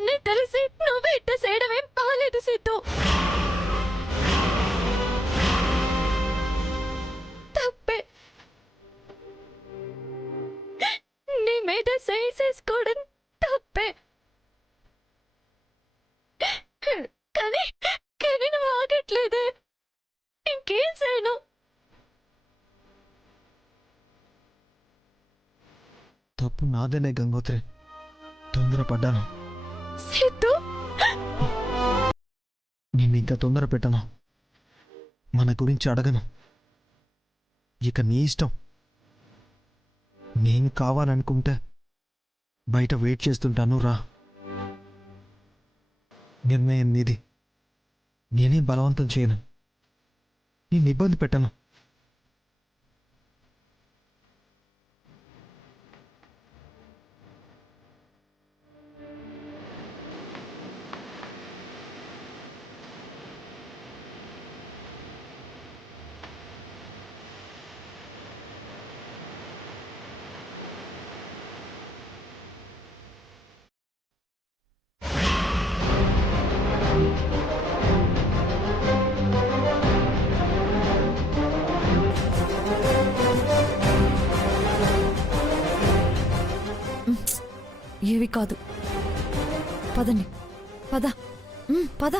అన్నీ తెలిసి నువ్వే ఇట్ట చేయడమేం బాలేదు సిద్ధు. తప్పే. నీ మీద చేసుకోవడం తప్పే. కానీ కానీ నువ్వు ఆగట్లేదే. ఇంకేం చేయను? తప్పు నాదేనే గంగోత్రి, తొందరపడ్డాను. సిద్ధు, నేను ఇంకా తొందర పెట్టను, మన గురించి అడగను. ఇక నీ ఇష్టం. నేను కావాలనుకుంటే బయట వెయిట్ చేస్తుంటాను, రా. నిర్ణయం నీది. నేనేం బలవంతం చేయను, నేను ఇబ్బంది పెట్టను. ఏవి కాదు, పదండి. పద పద.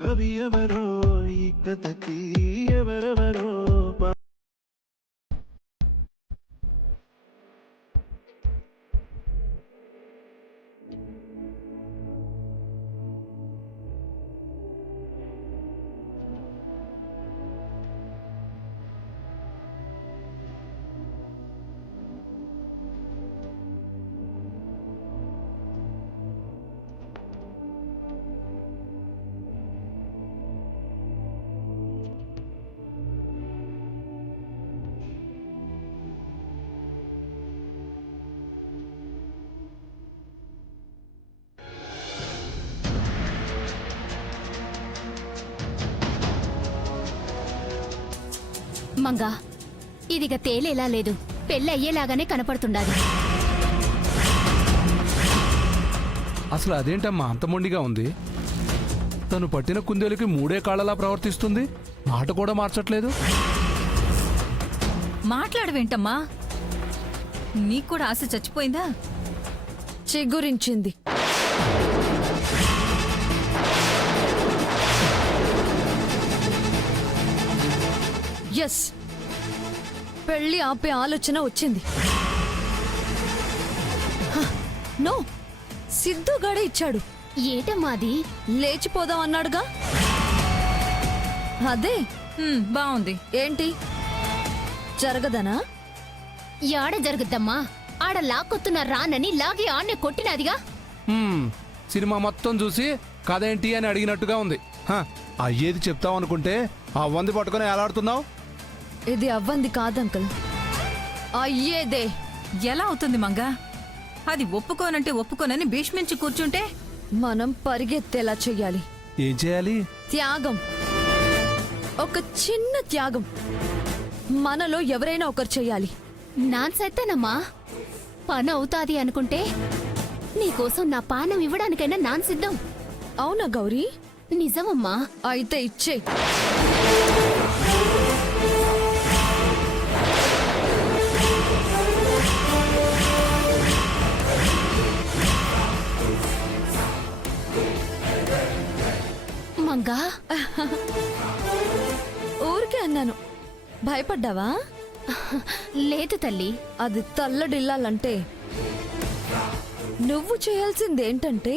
కవి ఎవరో ఈ కథకి ఎవరెవరో మంగా, ఇదిగ తేలేలా లేదు, పెళ్ళి అయ్యేలాగానే కనపడుతుండాలి. అసలు అదేంటమ్మా అంత మొండిగా ఉంది? తను పట్టిన కుందేలుకి మూడే కాళ్ళలా ప్రవర్తిస్తుంది, మాట కూడా మార్చట్లేదు. మాట్లాడవేంటమ్మా? నీకు కూడా ఆశ చచ్చిపోయిందా? చిగురించింది. ఎస్, పెళ్లి ఆపే ఆలోచన వచ్చింది. నో, సిద్ధుగాడే ఇచ్చాడు. ఏటమ్మాది? లేచిపోదాం అన్నాడుగా. అదే బాగుంది. ఏంటి జరగదనా? యాడ జరుగుద్దమ్మా? ఆడ లాక్కొత్తున్న రానని లాగి ఆడ్నే కొట్టినదిగా. సినిమా మొత్తం చూసి కదేంటి అని అడిగినట్టుగా ఉంది. అయ్యేది చెప్తావు అనుకుంటే అవ్వంది పట్టుకుని ఎలాడుతున్నావు? ఇది అవ్వంది కాదంకల్, అయ్యేదే. ఎలా అవుతుంది మంగా? అది ఒప్పుకోనంటే ఒప్పుకోనని భీష్మించి కూర్చుంటే మనం పరిగెత్తేలా చెయ్యాలి. ఏం చేయాలి? త్యాగం, ఒక చిన్న త్యాగం మనలో ఎవరైనా ఒకరు చెయ్యాలి. నాన్సైతేనమ్మా పని అవుతాది అనుకుంటే నీకోసం నా పానం ఇవ్వడానికైనా నాన్ సిద్ధం. అవునా గౌరీ? నిజమమ్మా. అయితే ఇచ్చే. మంగా, అన్నాను. భయపడ్డావా? లేదు తల్లి. అది తల్లడిల్లాలంటే నువ్వు చేయాల్సిందేంటంటే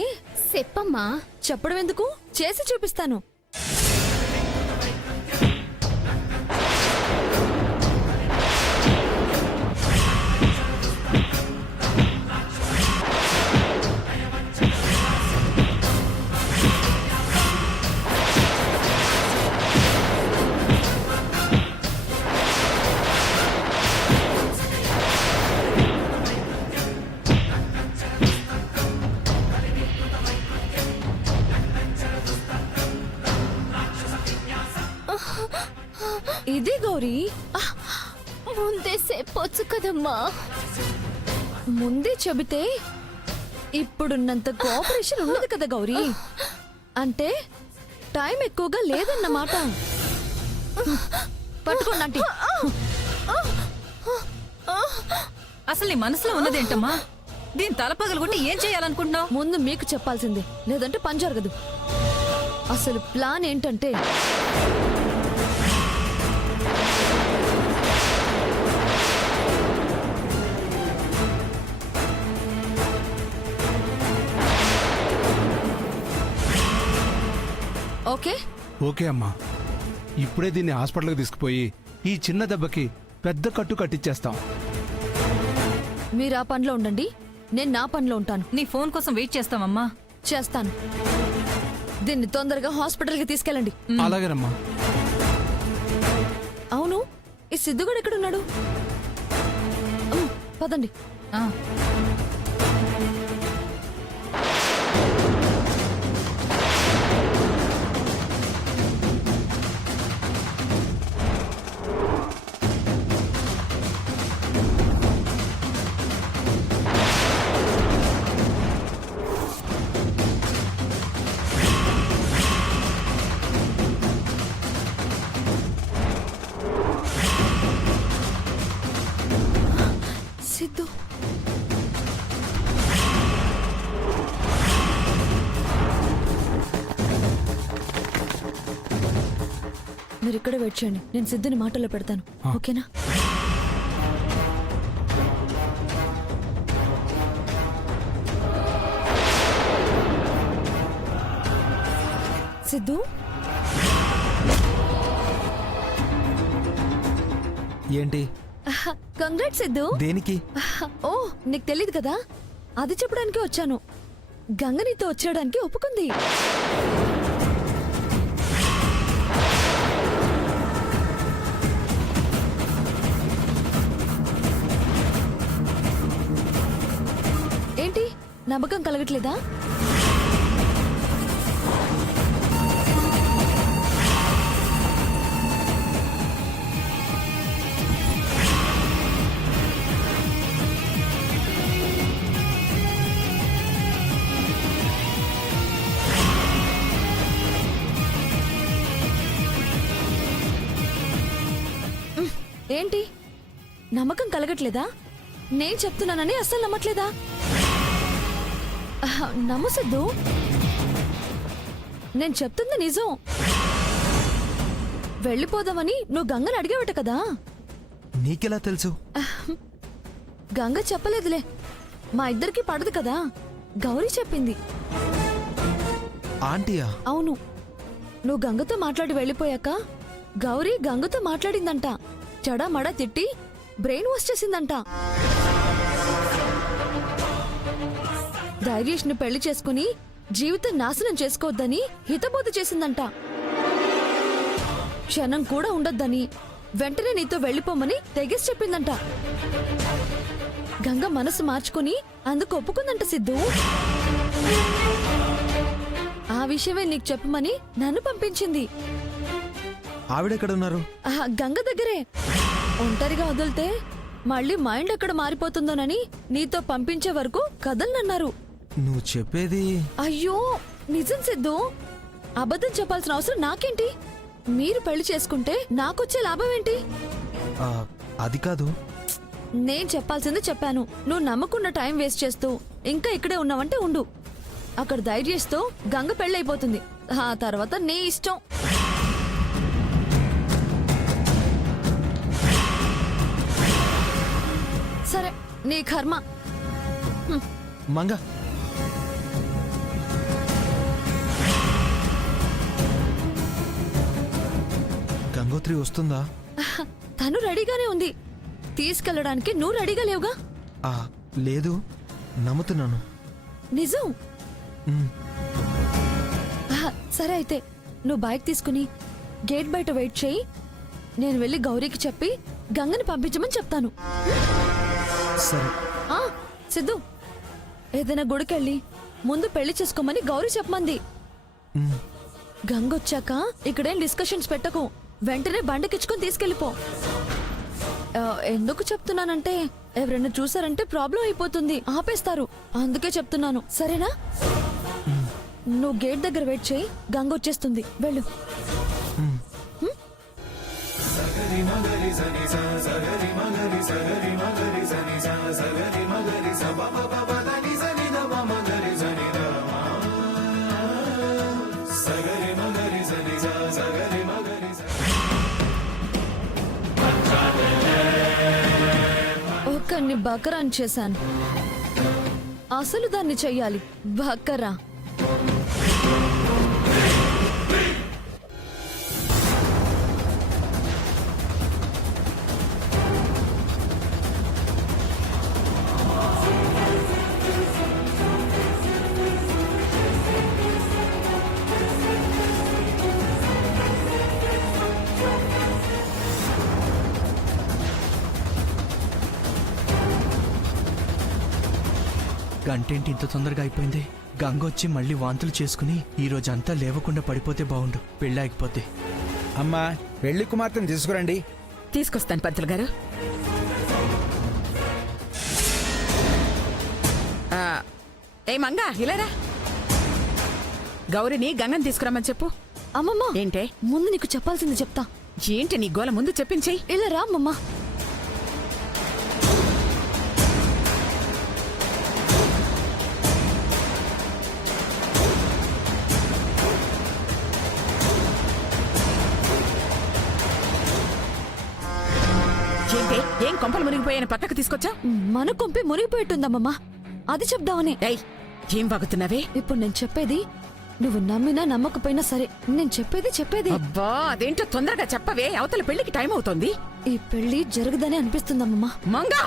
చెప్పమ్మా. చెప్పడం ఎందుకు, చేసి చూపిస్తాను. ఇది గౌరీ, ముందే చెప్పొచ్చు కదమ్మా. ముందే చెబితే ఇప్పుడున్నంత కోఆపరేషన్ ఉండదు కదా గౌరీ. అంటే టైం ఎక్కువగా లేదన్నమాట. పట్టుకోండి ఆంటీ. అసలు నీ మనసులో ఉన్నదేంటమ్మా? దీని తల పగలగొట్టి ఏం చేయాలనుకుంటున్నావు? ముందు మీకు చెప్పాల్సిందే, లేదంటే పని జరగదు. అసలు ప్లాన్ ఏంటంటే ఓకే, ఓకే అమ్మా, ఇప్పుడే దీన్ని హాస్పిటల్కి తీసుకుపోయి ఈ చిన్న దెబ్బకి పెద్ద కట్టు కట్టించేస్తాం. మీరు ఆ పనిలో ఉండండి, నేను నా పనిలో ఉంటాను. నీ ఫోన్ కోసం వెయిట్ చేస్తామమ్మా. చేస్తాను. దీన్ని తొందరగా హాస్పిటల్కి తీసుకెళ్ళండి. అలాగేనమ్మా. అవును, ఈ సిద్ధుగాడు ఎక్కడున్నాడు? పదండి. ఆ. సిద్ధు, మీరు ఇక్కడ వెయిట్ చేయండి, నేను సిద్ధుని మాటల్లో పెడతాను. ఓకేనా? సిద్ధు, ఏంటి? కంగ్రాట్స్ సిద్ధు. దేనికి? ఓ, నీకు తెలీదు కదా, అది చెప్పడానికి వచ్చాను. గంగ నీతో వచ్చేయడానికి ఒప్పుకుంది. ఏంటి, నమ్మకం కలగట్లేదా? ఏంటి, నమ్మకం కలగట్లేదా? నేను చెప్తున్నానని అస్సలు నమ్మట్లేదా? నమ్ము సిద్ధు, నేను చెప్తుంది నిజం. వెళ్ళిపోదామని నువ్వు గంగని అడిగావట కదా. నీకెలా తెలుసు? గంగ చెప్పలేదులే, మా ఇద్దరికి పడదు కదా, గౌరీ చెప్పింది. ఆంటీయా? అవును, నువ్వు గంగతో మాట్లాడి వెళ్ళిపోయాక గౌరీ గంగతో మాట్లాడిందంట. చెడమడ తిట్టి బ్రెయిన్ వాష్ చేసిందంట. ధైర్యేష్ని పెళ్లి చేసుకుని జీవితం నాశనం చేసుకోవద్దని హితబోధ చేసిందంట. క్షణం కూడా ఉండొద్దని, వెంటనే నీతో వెళ్ళిపోమని తెగేసి చెప్పిందంట. గంగ మనసు మార్చుకుని అందుకు ఒప్పుకుందంట సిద్ధు. ఆ విషయమే నీకు చెప్పమని నన్ను పంపించింది. ఆవిడెక్కడున్నారు? గంగ దగ్గరే. ఒంటరిగా వదిలితే మళ్ళీ మైండ్ ఎక్కడ మారిపోతుందోనని నీతో పంపించే వరకు కదలనన్నారు. నువ్వు చెప్పేది? అయ్యో నిజం సిద్ధు, అబద్ధం చెప్పాల్సిన అవసరం నాకేంటి? మీరు పెళ్లి చేసుకుంటే నాకొచ్చే లాభం ఏంటి? అది కాదు. నేను చెప్పాల్సింది చెప్పాను. నువ్వు నమ్మకుండా టైం వేస్ట్ చేస్తూ ఇంకా ఇక్కడే ఉన్నావంటే ఉండు. అక్కడ ధైర్యంతో గంగ పెళ్ళైపోతుంది. ఆ తర్వాత నీ ఇష్టం. నీ కర్మ. మంగ గంగోత్రి వస్తుందా? తను రెడీగానే ఉంది. తీసుకెళ్ళడానికి నువ్వు రెడీగా లేవుగా? ఆ లేదు, నమ్ముతున్నాను. నిజం? మ్, ఆహా, సరే అయితే నువ్వు బైక్ తీసుకుని గేట్ బయట వెయిట్ చేయి. నేను వెళ్ళి గౌరీకి చెప్పి గంగని పంపించమని చెప్తాను. సరే. ఆ సిద్ధు, ఏదైనా గుడికెళ్ళి ముందు పెళ్లి చేసుకోమని గౌరీ చెప్పమంది. మ్, గంగొచ్చాక ఇక్కడేం డిస్కషన్స్ పెట్టకు, వెంటనే బండికిచ్చుకొని తీసుకెళ్ళిపో. ఎందుకు చెప్తున్నానంటే ఎవరైనా చూసారంటే ప్రాబ్లం అయిపోతుంది, ఆపేస్తారు. అందుకే చెప్తున్నాను, సరేనా? నువ్వు గేట్ దగ్గర వెయిట్ చేయి, గంగ వచ్చేస్తుంది. వెళ్ళు. మ్. ఒకరిని బకరాన్ చేశాను, అసలు దాన్ని చెయ్యాలి. బకరా. గంటేంటి ఇంత తొందరగా అయిపోయింది? గంగొచ్చి మళ్ళీ వాంతులు చేసుకుని ఈ రోజంతా లేవకుండా పడిపోతే బాగుండు, పెళ్ళాగిపోతే. అమ్మా, పెళ్లి కుమార్తెను తీసుకురండి. తీసుకొస్తాను పంతులు గారు. ఏ మంగా ఇలారా, గౌరిని గంగని తీసుకురమ్మని చెప్పు. అమ్మమ్మ, ఏంటే ముందు నీకు చెప్పాల్సింది చెప్తా. ఏంటి నీ గోల ముందు చెప్పించేయి. ఇలా రా అమ్మమ్మ. ఏంటే ఏం కొంపలు మునిగిపోయాని పక్కకు తీసుకొచ్చా? మన కొంపి మునిగిపోయిట్టుందమ్మమ్మ, అది చెప్దామని. ఏయ్ ఏం వాగుతున్నావే? ఇప్పుడు నేను చెప్పేది నువ్వు నమ్మినా నమ్మకపోయినా సరే, నేను చెప్పేది అబ్బా అదేంటో తొందరగా చెప్పవే, అవతల పెళ్లికి టైం అవుతోంది. ఈ పెళ్లి జరగదని అనిపిస్తుందమ్మమ్మా. మంగా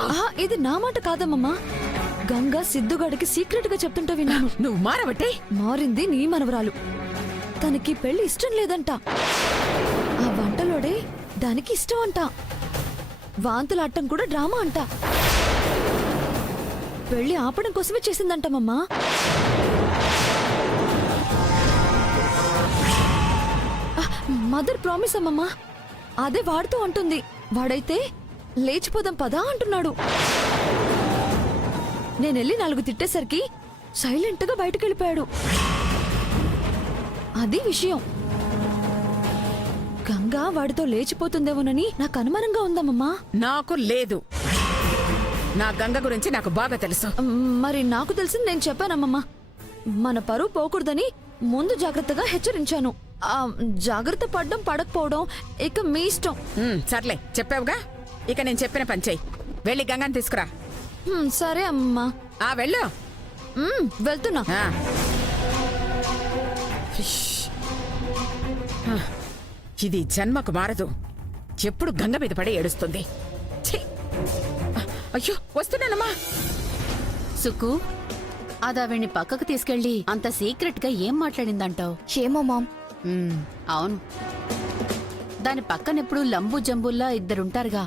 ఇది నా మాట కాదమ్మమ్మా, గంగా సిద్ధుగాడికి సీక్రెట్ గా చెప్తుంటే విన్నాను. నువ్వు మారవట్టే. మారింది నీ మనవరాలు, తనకి పెళ్లి ఇష్టం లేదంట. ఆ వంటలోడే దానికి ఇష్టం అంట. వాంతులాడటం కూడా డ్రామా అంట. పెళ్లి ఆపడం కోసమే చేసిందంటమమ్మా. మదర్ ప్రామిస్ అమ్మమ్మా, అదే వాడుతూ అంటుంది. వాడైతే లేచిపోదాం పదా అంటున్నాడు. నేనెళ్ళి 4 తిట్టేసరికి సైలెంట్ గా బయటకు వెళ్ళిపోయాడు. అది విషయం. గంగా వాడితో లేచిపోతుందేమోనని నాకు అనుమానంగా ఉందమ్మమ్మా. నాకు లేదు, నా గంగ గురించి నాకు బాగా తెలుసు. మరి నాకు తెలిసింది నేను చెప్పానమ్మమ్మా. మన పరువు పోకూడదని ముందు జాగ్రత్తగా హెచ్చరించాను. జాగ్రత్త పడ్డం పడకపోవడం ఇక మీ ఇష్టం. సర్లే చెప్పావుగా, ఇక నేను చెప్పిన పని చెయ్యి. వెళ్ళి గంగని తీసుకురా. సరే అమ్మమ్మా. వెళ్ళు. వెళ్తున్నా. ఇది జన్మకు మారదు, ఎప్పుడు గంగ మీద పడి ఏడుస్తుంది. ఛీ! అయ్యో వస్తున్నానమ్మా. సుక్కు, అదావిడ్ని పక్కకు తీసుకెళ్ళి అంత సీక్రెట్ గా ఏం మాట్లాడిందంటావు? ఏమో మామ్. అవును, దాని పక్కనెప్పుడు లంబు జంబుల్లా ఇద్దరుంటారుగా,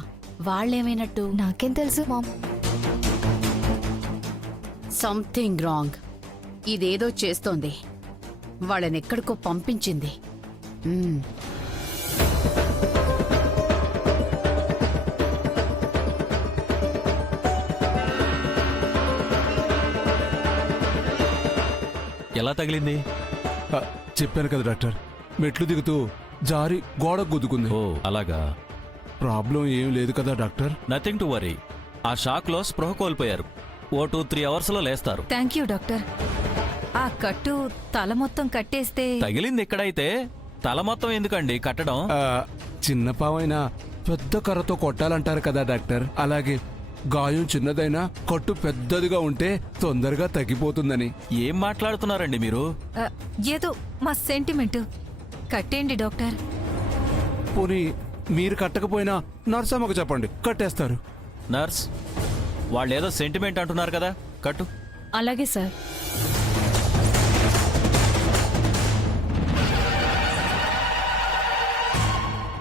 వాళ్ళేమైనట్టు? నాకేం తెలుసు మామ్. Something wrong. ఇదేదో చేస్తోంది, వాళ్ళనెక్కడికో పంపించింది. ఎలా తగిలింది? చెప్పాను కదా డాక్టర్, మెట్లు దిగుతూ జారి గోడ గుద్దుకుంది. ఓ అలాగా. ప్రాబ్లం ఏం లేదు కదా డాక్టర్? Nothing to worry. ఆ షాక్ లో స్పృహ కోల్పోయారు. 2-3 అవర్స్ లో లేస్తారు. Thank you doctor. ఆ కట్టు తల మొత్తం కట్టేస్తే. తగిలింది ఎక్కడైతే తల మొత్తం ఎందుకండి కట్టడం? చిన్న పావైనా పెద్ద కర్రతో కొట్టాలంటారు కదా డాక్టర్, అలాగే గాయం చిన్నదైనా కట్టు పెద్దదిగా ఉంటే తొందరగా తగ్గిపోతుందని. ఏం మాట్లాడుతున్నారండి మీరు? ఏదో మా సెంటిమెంట్. కట్టేయండి డాక్టర్. పోనీ మీరు కట్టకపోయినా నర్సమ్మకు చెప్పండి, కట్టేస్తారు. నర్స్, వాళ్ళేదో సెంటిమెంట్ అంటున్నారు కదా, కట్టు. అలాగే సార్.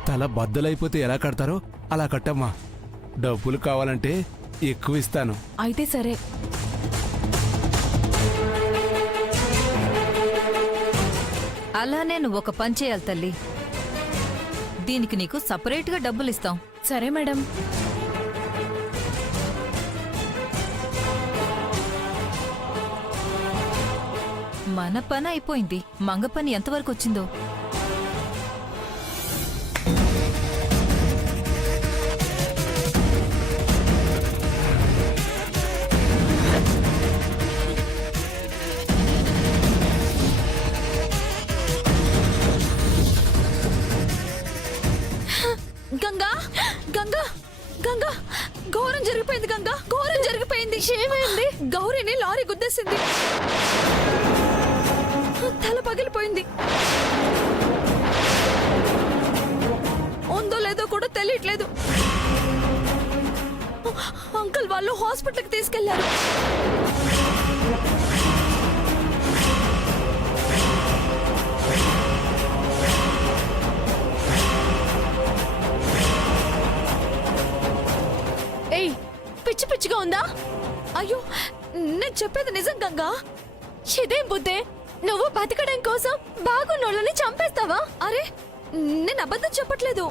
తల బద్దలైపోతే ఎలా కడతారో అలా కట్టమ్మా. డబ్బులు కావాలంటే ఎక్కువ ఇస్తాను. అయితే సరే. అలానే నువ్వు ఒక పని చేయాలి తల్లి. దీనికి నీకు సపరేట్గా డబ్బులు ఇస్తాం. సరే మేడం. మన పని అయిపోయింది. మంగ పని ఎంతవరకు వచ్చిందో. గంగా, గంగా, గంగా, ఘోరం జరిగిపోయింది. గంగా, ఘోరం జరిగిపోయింది. ఏమైంది? గౌరీని లారీ గుద్దేసింది. తల పగిలిపోయింది. ఉందో లేదో కూడా తెలియట్లేదు. అంకుల్ వాళ్ళు హాస్పిటల్కి తీసుకెళ్లారు. ఏయ్, పిచ్చి పిచ్చిగా ఉందా? అయ్యో, నేను చెప్పేది నిజం గంగా. ఇదేం బుద్ధే? నువ్వు బతకడం కోసం బాగున్నోళ్ళని చంపేస్తావా? అరే, నేను అబద్ధం చెప్పట్లేదు.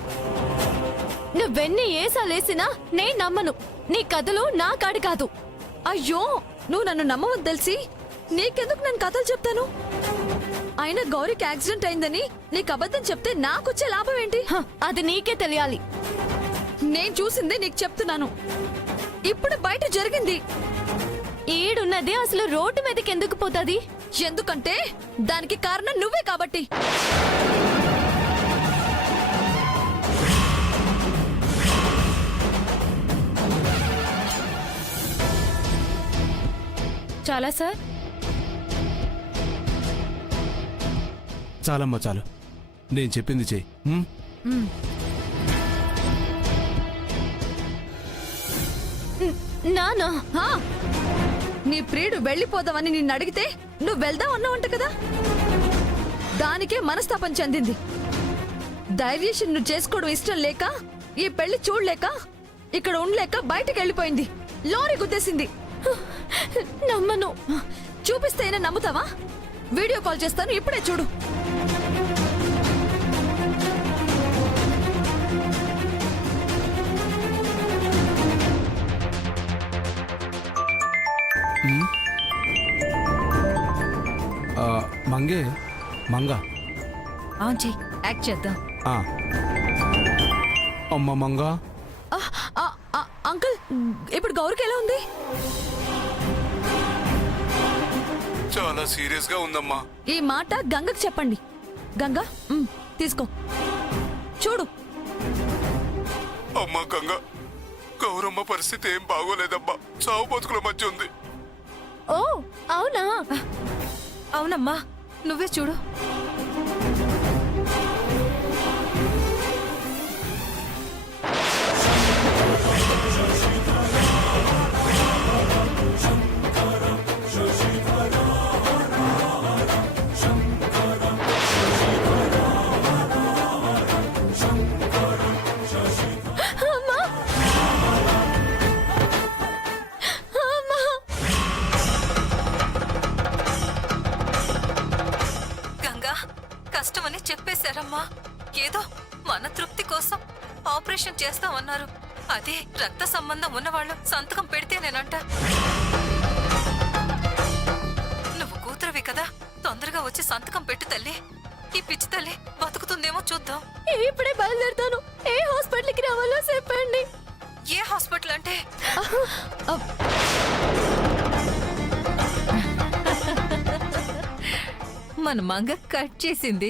నువ్వెన్ని ఏసాలేసినా నేను నమ్మను. నీ కథలు నా కాడి కాదు. అయ్యో, నువ్వు నన్ను నమ్మవని తెలిసి నీకెందుకు నేను కథలు చెప్తాను? అయినా గౌరీకి యాక్సిడెంట్ అయిందని నీకు అబద్ధం చెప్తే నాకొచ్చే లాభం ఏంటి? అది నీకే తెలియాలి. నేను చూసింది నీకు చెప్తున్నాను. ఇప్పుడు బయట జరిగింది. ఈడున్నది అసలు రోడ్డు మీదకి ఎందుకు పోతుంది? ఎందుకంటే దానికి కారణం నువ్వే కాబట్టి. చాలా సార్. చాలమ్మా చాలు, నేను చెప్పింది చెయ్యి. నానా, నీ ప్రియుడు వెళ్ళిపోదామని నిన్ను అడిగితే నువ్వు వెళ్దాం అన్నావంట కదా. దానికే మనస్తాపం చెందింది. ధైర్యషన్ నువ్వు చేసుకోవడం ఇష్టం లేక, ఈ పెళ్లి చూడలేక, ఇక్కడ ఉండలేక బయటకు వెళ్ళిపోయింది. లారీ గుద్దేసింది. నమ్మను. చూపిస్తే అయినా నమ్ముతావా? వీడియో కాల్ చేస్తాను, ఇప్పుడే చూడు. మంగే, మంగ. ఆన్ చెయ్యి, యాక్ట్ చేద్దాం. అమ్మ మంగ. అంకుల్, ఇప్పుడు గౌరికి ఎలా ఉంది? చాలా సీరియస్ గా ఉందమ్మా. ఈ మాట గంగకు చెప్పండి. గంగా, తీసుకో, చూడు. అమ్మా గంగ, గౌరమ్మ పరిస్థితి ఏం బాగోలేదమ్మా. చావు బతుకుల మధ్య ఉంది. ఓ అవునా? అవునమ్మా, నువ్వే చూడు. కష్టమని చెప్పేశారమ్మా. ఏదో మన తృప్తి కోసం ఆపరేషన్ చేస్తామన్నారు. అదే రక్త సంబంధం ఉన్నవాళ్ళు సంతకం పెడితేనేనంట. నువ్వు కూతురువి కదా, తొందరగా వచ్చి సంతకం పెట్టు తల్లి. ఈ పిచ్చి తల్లి బతుకుతుందేమో చూద్దాం. ఇప్పుడే బయలుదేరుతాను. ఏ హాస్పిటల్కి రావాలో చెప్పండి. ఏ హాస్పిటల్ అంటే? మన మంగ కట్ చేసింది.